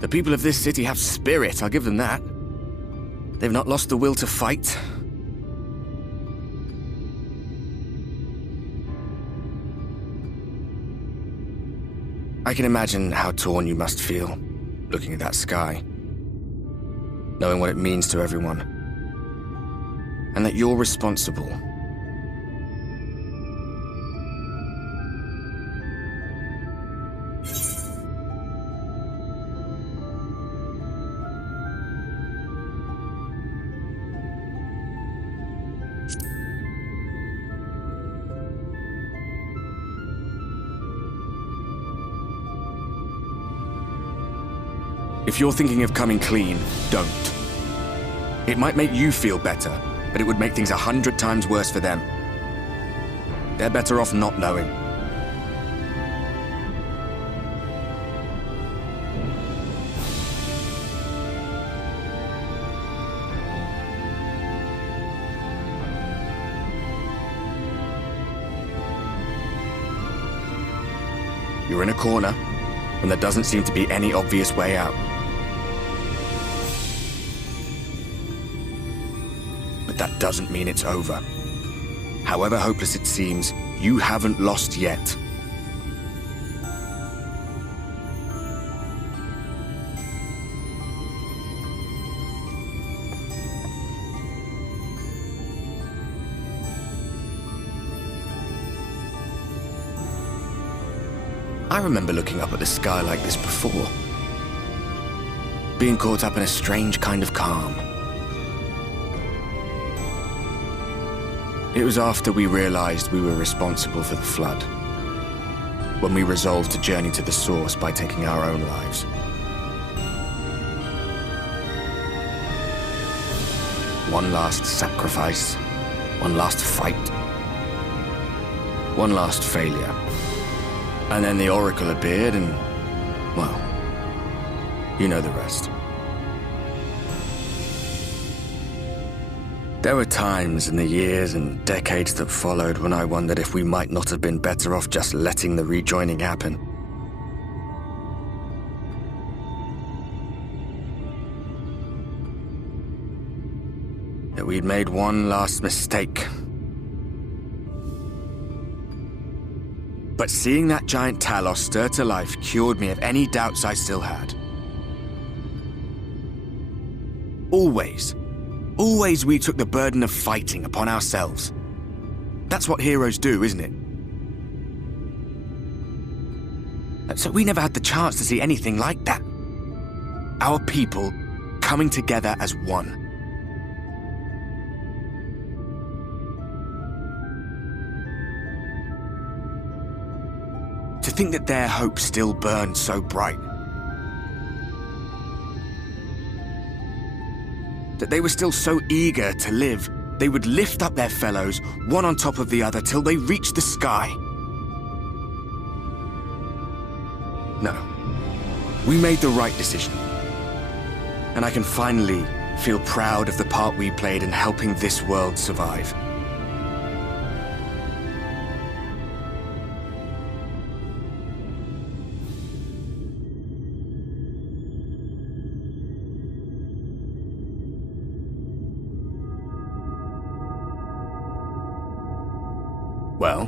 The people of this city have spirit, I'll give them that. They've not lost the will to fight. I can imagine how torn you must feel, looking at that sky, knowing what it means to everyone, and that you're responsible. If you're thinking of coming clean, don't. It might make you feel better, but it would make things 100 times worse for them. They're better off not knowing. You're in a corner, and there doesn't seem to be any obvious way out. That doesn't mean it's over. However hopeless it seems, you haven't lost yet. I remember looking up at the sky like this before. Being caught up in a strange kind of calm. It was after we realized we were responsible for the flood, when we resolved to journey to the source by taking our own lives. One last sacrifice, one last fight, one last failure. And then the Oracle appeared and, well, you know the rest. There were times in the years and decades that followed when I wondered if we might not have been better off just letting the rejoining happen. That we'd made one last mistake. But seeing that giant Talos stir to life cured me of any doubts I still had. Always we took the burden of fighting upon ourselves. That's what heroes do, isn't it? So we never had the chance to see anything like that. Our people coming together as one. To think that their hope still burned so bright. That they were still so eager to live, they would lift up their fellows, one on top of the other, till they reached the sky. No. We made the right decision. And I can finally feel proud of the part we played in helping this world survive. Well,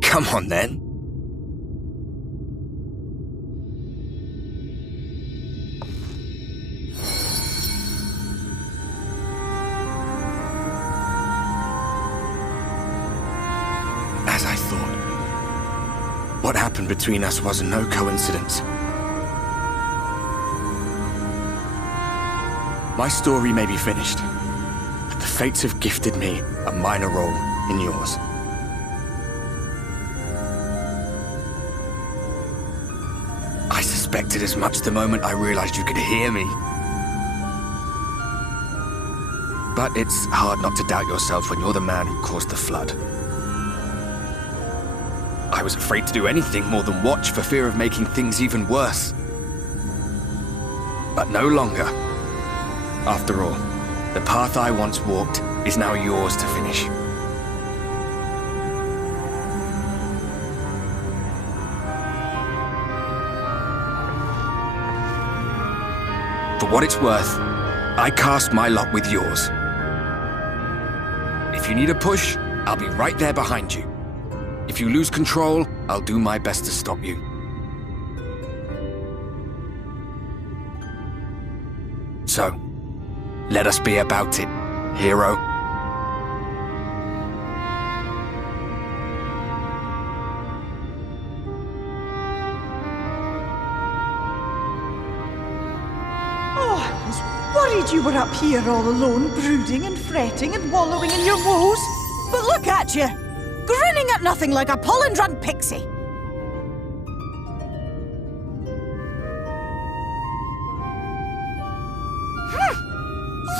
come on then. As I thought, what happened between us was no coincidence. My story may be finished, but the fates have gifted me a minor role in yours. I suspected as much the moment I realized you could hear me. But it's hard not to doubt yourself when you're the man who caused the flood. I was afraid to do anything more than watch for fear of making things even worse. But no longer. After all, the path I once walked is now yours to finish. For what it's worth, I cast my lot with yours. If you need a push, I'll be right there behind you. If you lose control, I'll do my best to stop you. So, let us be about it, hero. Worried you were up here all alone, brooding and fretting and wallowing in your woes. But look at you, grinning at nothing like a pollen-drunk pixie.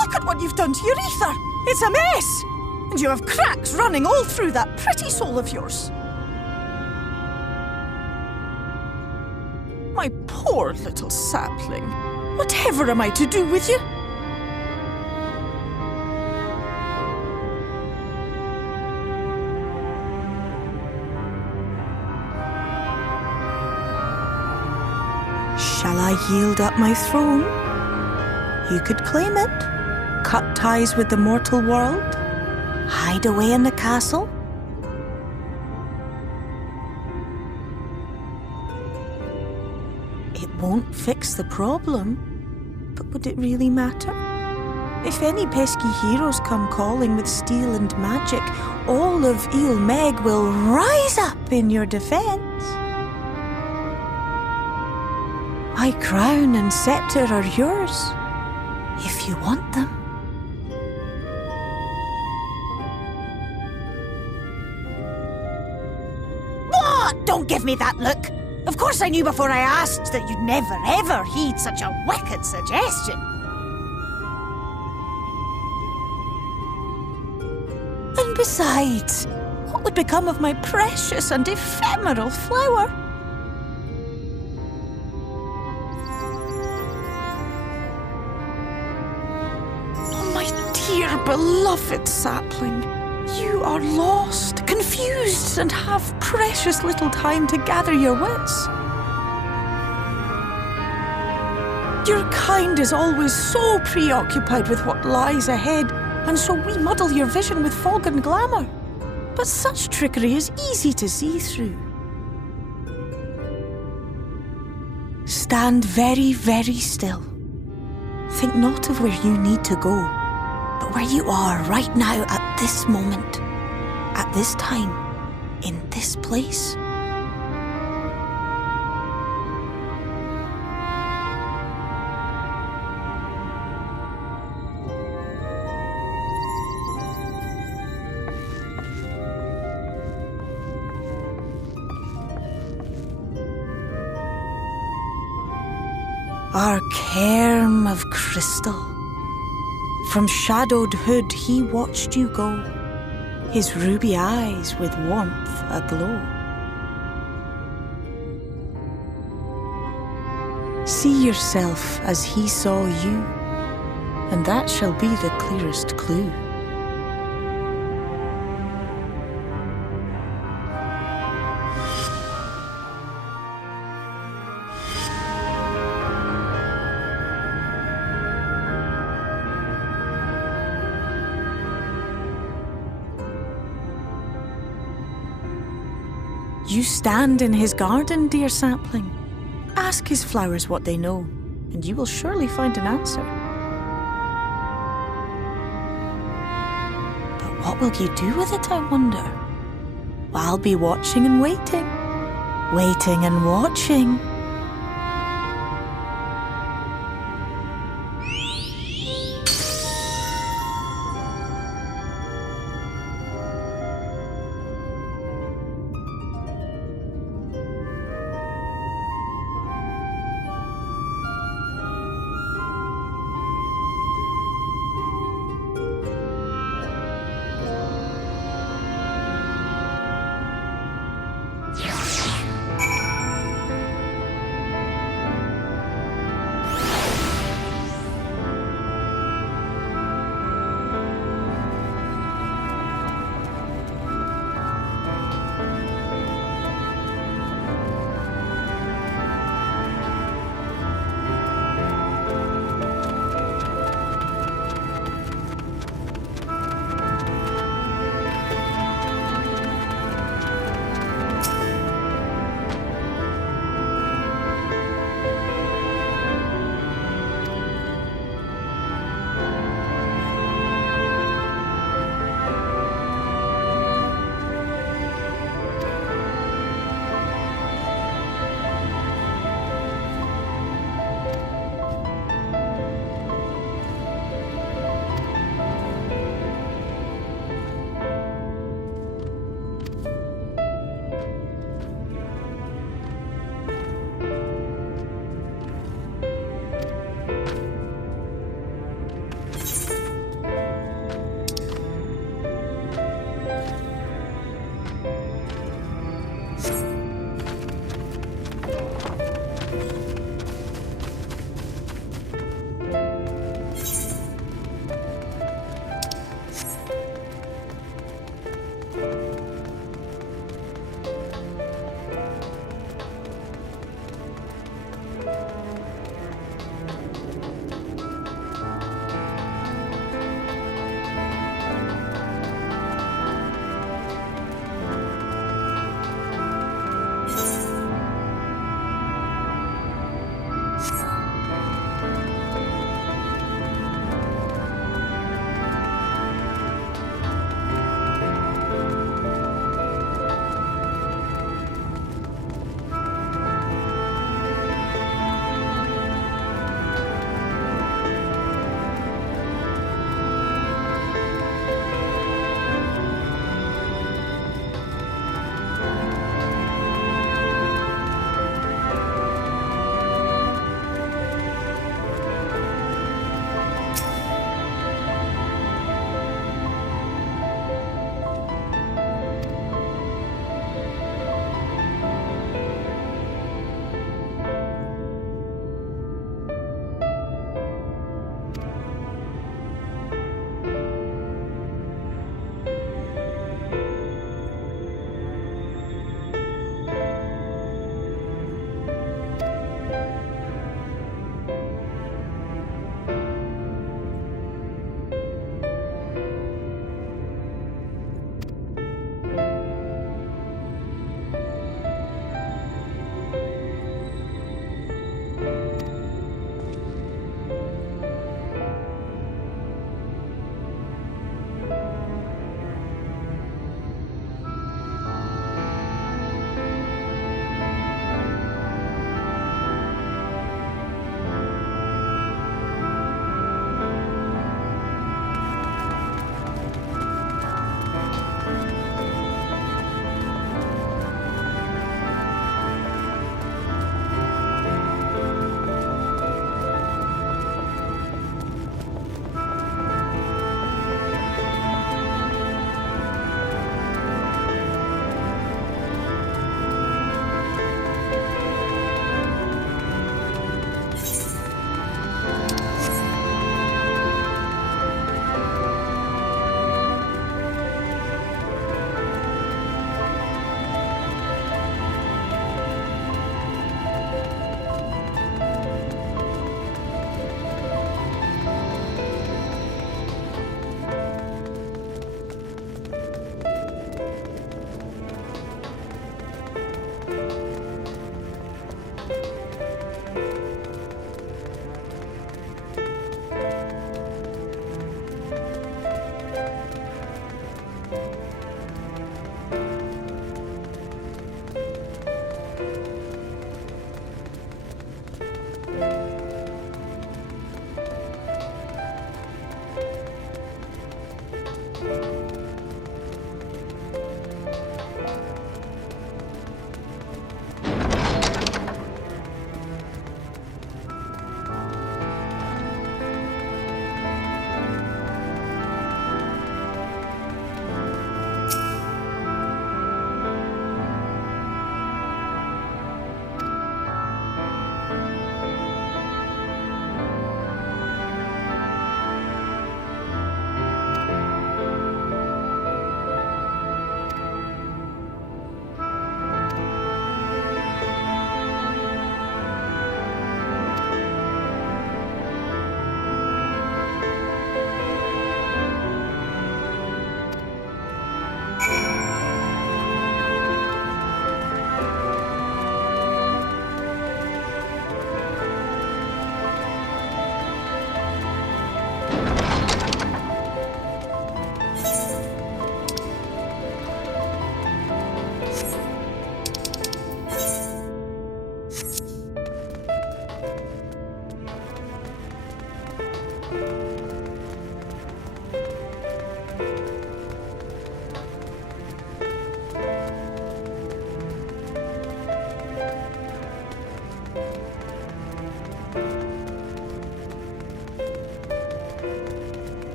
Look at what you've done to your ether. It's a mess. And you have cracks running all through that pretty soul of yours. My poor little sapling. Whatever am I to do with you? Shall I yield up my throne? You could claim it, cut ties with the mortal world, hide away in the castle. It won't fix the problem. But would it really matter? If any pesky heroes come calling with steel and magic, all of Ilmeg will rise up in your defense. My crown and scepter are yours, if you want them. What? Don't give me that look! Of course I knew before I asked that you'd never ever heed such a wicked suggestion. And besides, what would become of my precious and ephemeral flower? Oh, my dear beloved sapling. You are lost, confused, and have precious little time to gather your wits. Your kind is always so preoccupied with what lies ahead, and so we muddle your vision with fog and glamour. But such trickery is easy to see through. Stand very, very still. Think not of where you need to go, but where you are right now at this moment, at this time, in this place. Our cairn of crystal. From shadowed hood he watched you go, his ruby eyes with warmth aglow. See yourself as he saw you, and that shall be the clearest clue. You stand in his garden, dear sapling. Ask his flowers what they know, and you will surely find an answer. But what will you do with it, I wonder? I'll be watching and waiting, waiting and watching.